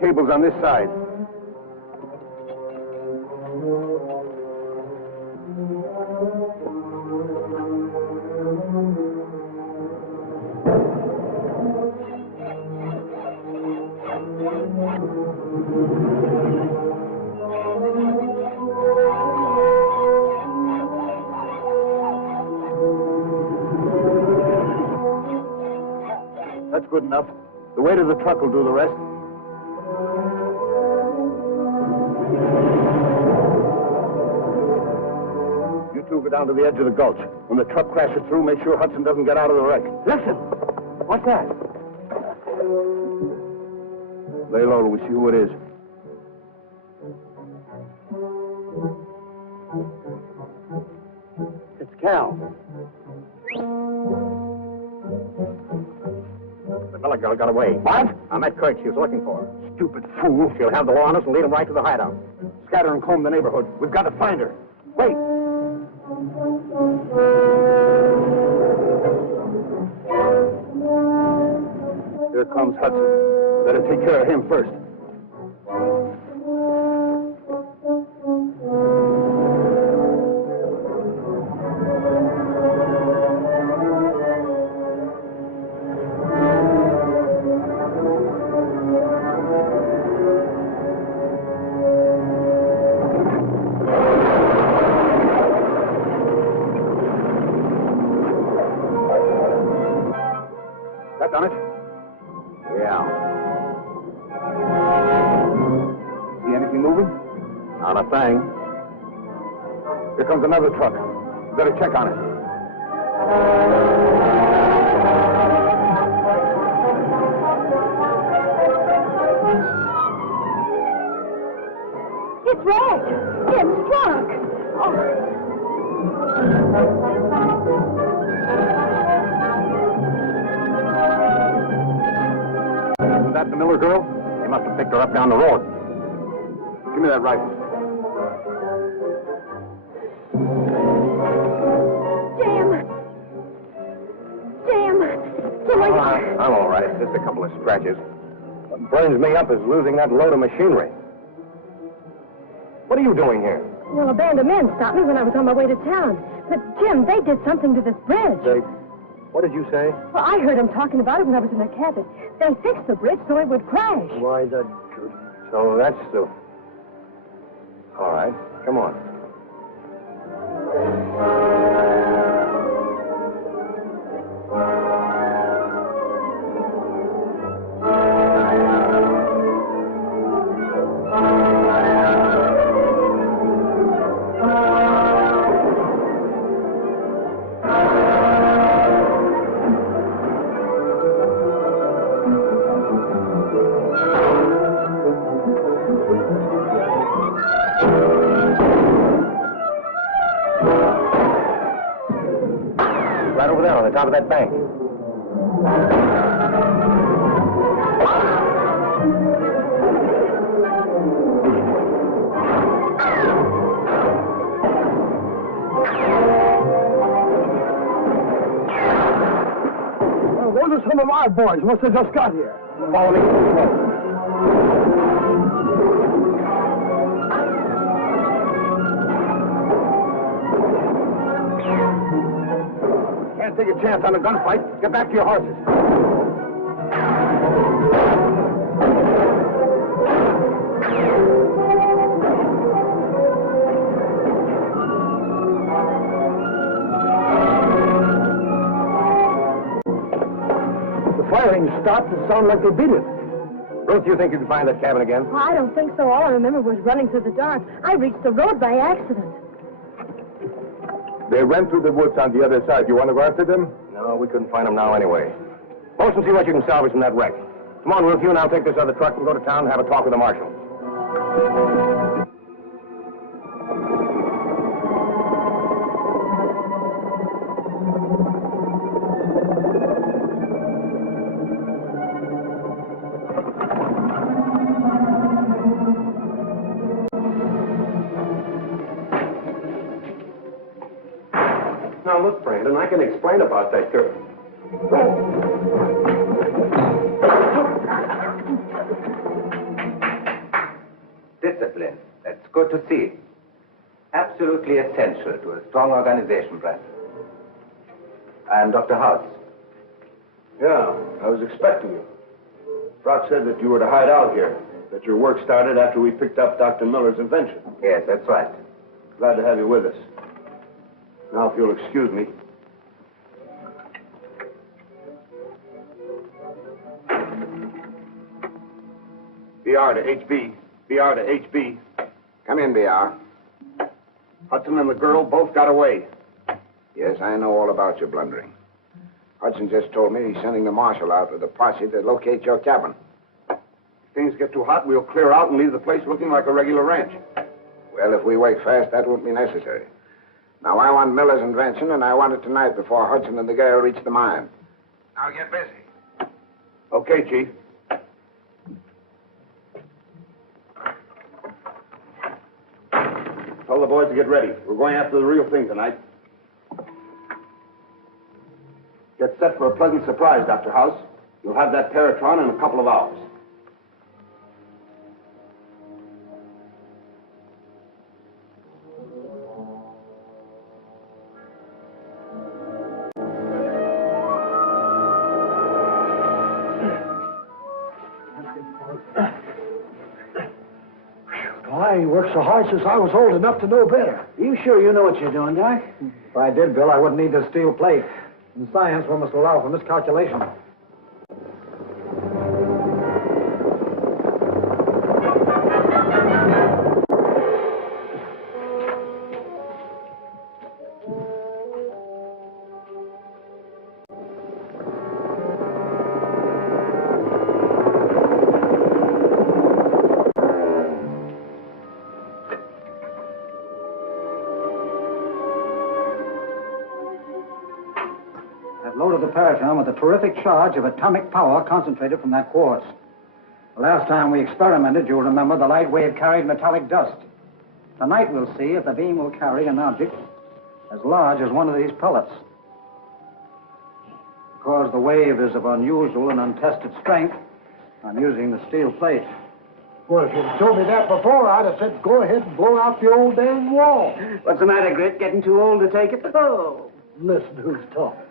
cable's on this side. That's good enough. The weight of the truck will do the rest. You two go down to the edge of the gulch. When the truck crashes through, make sure Hudson doesn't get out of the wreck. Listen! What's that? Lay low till we see who it is. It's Cal. The Miller girl got away. What? I met Kurt. She was looking for her. Stupid fool. She'll have the law on us and lead them right to the hideout. Scatter and comb the neighborhood. We've got to find her. Wait. Here comes Hudson. Better take care of him first. That done it? Yeah. See anything moving? Not a thing. Here comes another truck. Better check on it. It's wrecked. It's struck. Isn't that the Miller girl? They must have picked her up down the road. Give me that rifle. Jim, are you... I'm all right. Just a couple of scratches. What burns me up is losing that load of machinery. What are you doing here? Well, a band of men stopped me when I was on my way to town. But, Jim, they did something to this bridge. What did you say? Well, I heard them talking about it when I was in the cabin. They fixed the bridge so it would crash. Why, So that's the... All right. Come on. Right over there on the top of that bank. Well, those are some of our boys. Must have just got here. Follow me. Can't take a chance on a gunfight. Get back to your horses. The firing stopped. It sounded like they beat it. Ruth, you think you can find that cabin again? Well, I don't think so. All I remember was running through the dark. I reached the road by accident. They ran through the woods on the other side. You want to go after them? No, we couldn't find them now anyway. Post and see what you can salvage from that wreck. Come on, Ruth, you and I'll take this other truck and go to town and have a talk with the marshal. Now, look, Brandon, I can explain about that girl. Excellent. That's good to see. Absolutely essential to a strong organization, Brad. And Dr. House. Yeah, I was expecting you. Brock said that you were to hide out here, that your work started after we picked up Dr. Miller's invention. Yes, that's right. Glad to have you with us. Now, if you'll excuse me. BR to HB. BR to HB. Come in, BR. Hudson and the girl both got away. Yes, I know all about your blundering. Hudson just told me he's sending the marshal out with a posse to locate your cabin. If things get too hot, we'll clear out and leave the place looking like a regular ranch. Well, if we wake fast, that won't be necessary. Now, I want Miller's invention, and I want it tonight before Hudson and the girl reach the mine. Now get busy. Okay, Chief. Tell the boys to get ready. We're going after the real thing tonight. Get set for a pleasant surprise, Dr. House. You'll have that paratron in a couple of hours. I ain't worked so hard since I was old enough to know better. You sure you know what you're doing, Doc? If I did, Bill, I wouldn't need this steel plate. In science, we must allow for miscalculation. Loaded the paratron with a terrific charge of atomic power concentrated from that quartz. The last time we experimented, you'll remember, the light wave carried metallic dust. Tonight we'll see if the beam will carry an object as large as one of these pellets. Because the wave is of unusual and untested strength, I'm using the steel plate. Well, if you'd told me that before, I'd have said go ahead and blow out the old damn wall. What's the matter, Grit? Getting too old to take it? Oh. Listen who's talking.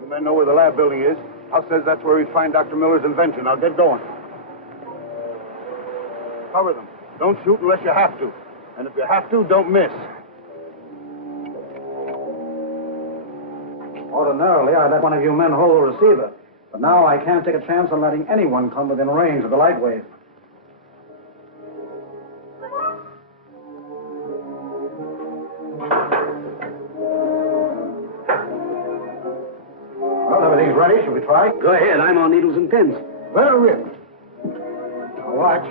You men know where the lab building is. House says that's where we find Dr. Miller's invention. I'll get going. Cover them. Don't shoot unless you have to. And if you have to, don't miss. Ordinarily, I'd let one of you men hold the receiver. But now I can't take a chance on letting anyone come within range of the light wave. Well, everything's ready. Shall we try? Go ahead. I'm on needles and pins. Let her rip. Now watch.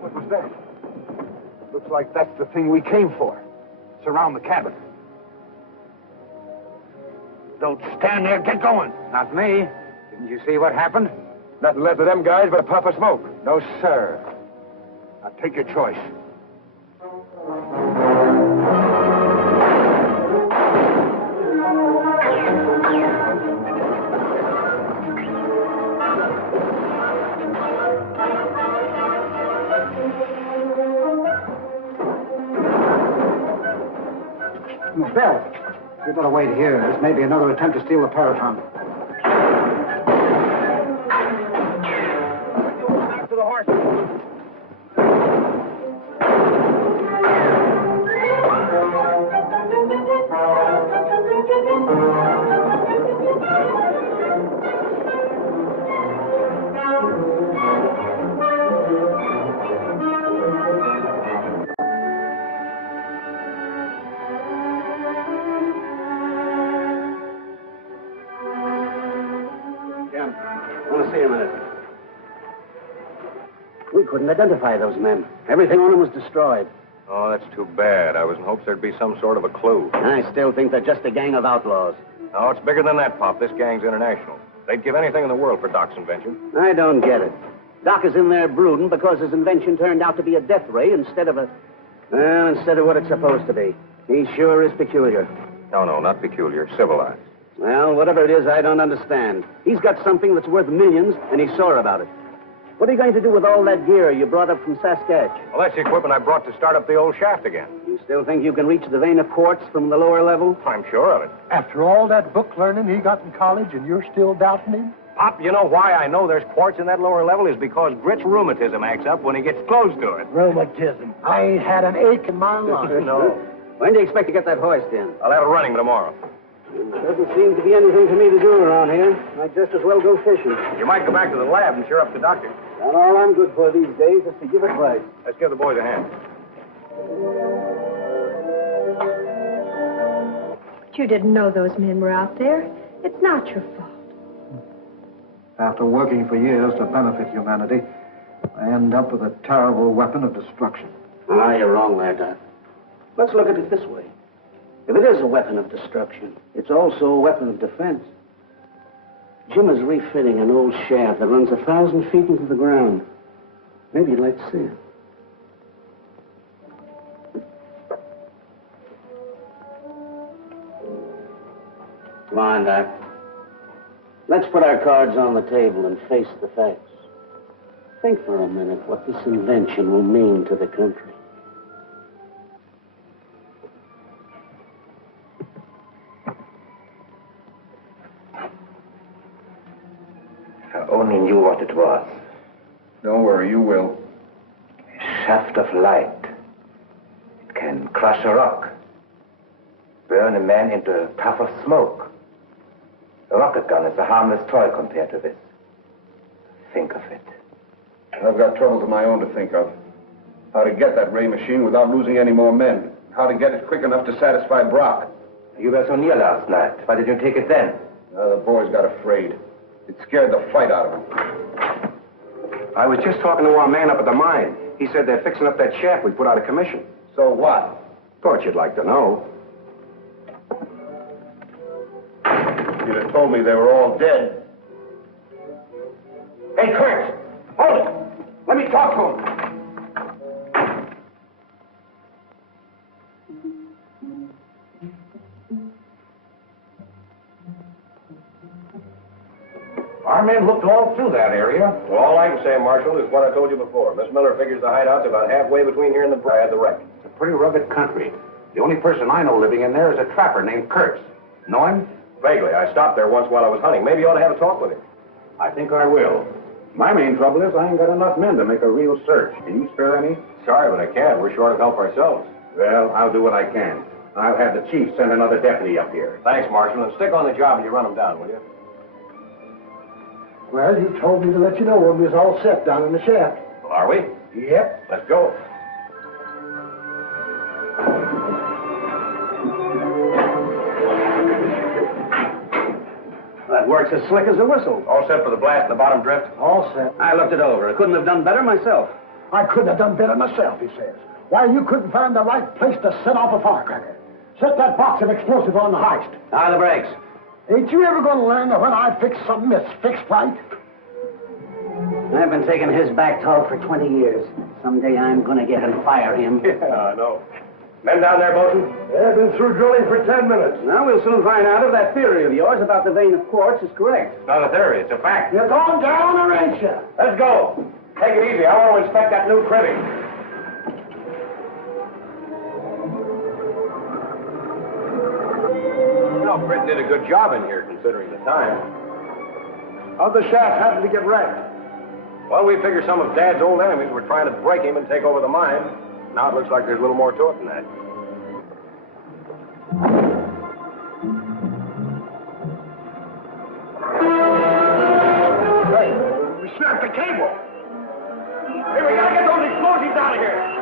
What was that? Looks like that's the thing we came for. Surround the cabin. Don't stand there. Get going. Not me. Didn't you see what happened? Nothing left of them guys but a puff of smoke. No, sir. Now take your choice. Bill, you better wait here. This may be another attempt to steal the paratron. To the horse. I want to see a minute. We couldn't identify those men. Everything on them was destroyed. Oh, that's too bad. I was in hopes there'd be some sort of a clue. I still think they're just a gang of outlaws. No, it's bigger than that, Pop. This gang's international. They'd give anything in the world for Doc's invention. I don't get it. Doc is in there brooding because his invention turned out to be a death ray instead of what it's supposed to be. He sure is peculiar. No, not peculiar. Civilized. Well, whatever it is, I don't understand. He's got something that's worth millions, and he's sore about it. What are you going to do with all that gear you brought up from Saskatchewan? Well, that's the equipment I brought to start up the old shaft again. You still think you can reach the vein of quartz from the lower level? I'm sure of it. After all that book learning he got in college, and you're still doubting him? Pop, you know why I know there's quartz in that lower level is because Grit's rheumatism acts up when he gets close to it. Rheumatism. I ain't had an ache in my life. No. When do you expect to get that hoist in? I'll have it running tomorrow. Doesn't seem to be anything for me to do around here. I'd just as well go fishing. You might go back to the lab and cheer up the doctor. And all I'm good for these days is to give advice. Let's give the boys a hand. But you didn't know those men were out there. It's not your fault. After working for years to benefit humanity, I end up with a terrible weapon of destruction. Ah, you're wrong there, Doc. Let's look at it this way. If it is a weapon of destruction, it's also a weapon of defense. Jim is refitting an old shaft that runs 1,000 feet into the ground. Maybe you'd like to see it. Come on, Doc. Let's put our cards on the table and face the facts. Think for a minute what this invention will mean to the country. If I only knew what it was. Don't worry, you will. A shaft of light. It can crush a rock. Burn a man into a puff of smoke. A rocket gun is a harmless toy compared to this. Think of it. I've got troubles of my own to think of. How to get that ray machine without losing any more men. How to get it quick enough to satisfy Brock. You were so near last night. Why did you take it then? The boys got afraid. It scared the fight out of them. I was just talking to our man up at the mine. He said they're fixing up that shaft we put out of commission. So what? Thought you'd like to know. You'd have told me they were all dead. Hey, Kurt! Hold it! Let me talk to him. Our men looked all through that area. Well, all I can say, Marshal, is what I told you before. Miss Miller figures the hideout's about halfway between here and the wreck. It's a pretty rugged country. The only person I know living in there is a trapper named Kurtz. Know him? Vaguely. I stopped there once while I was hunting. Maybe you ought to have a talk with him. I think I will. My main trouble is I ain't got enough men to make a real search. Can you spare any? Sorry, but I can't. We're short of help ourselves. Well, I'll do what I can. I'll have the chief send another deputy up here. Thanks, Marshal. And stick on the job and you run them down, will you? Well, you told me to let you know when we was all set down in the shaft. Well, are we? Yep. Let's go. That works as slick as a whistle. All set for the blast in the bottom drift? All set. I looked it over. I couldn't have done better myself. I couldn't have done better myself, he says. Why, you couldn't find the right place to set off a firecracker. Set that box of explosive on the heist. Now the brakes. Ain't you ever going to learn that when I fix something, it's fixed right? I've been taking his back talk for 20 years. Someday I'm going to get and fire him. Yeah, I know. Men down there, Bolton? They've been through drilling for 10 minutes. Now we'll soon find out if that theory of yours about the vein of quartz is correct. It's not a theory, it's a fact. You're going down or ain't you? Let's go. Take it easy. I want to inspect that new cribbing. You know, Britt did a good job in here, considering the time. How'd the shaft happen to get wrecked? Well, we figure some of Dad's old enemies were trying to break him and take over the mine. Now it looks like there's a little more to it than that. Hey, we snapped the cable. Hey, we gotta get those explosives out of here.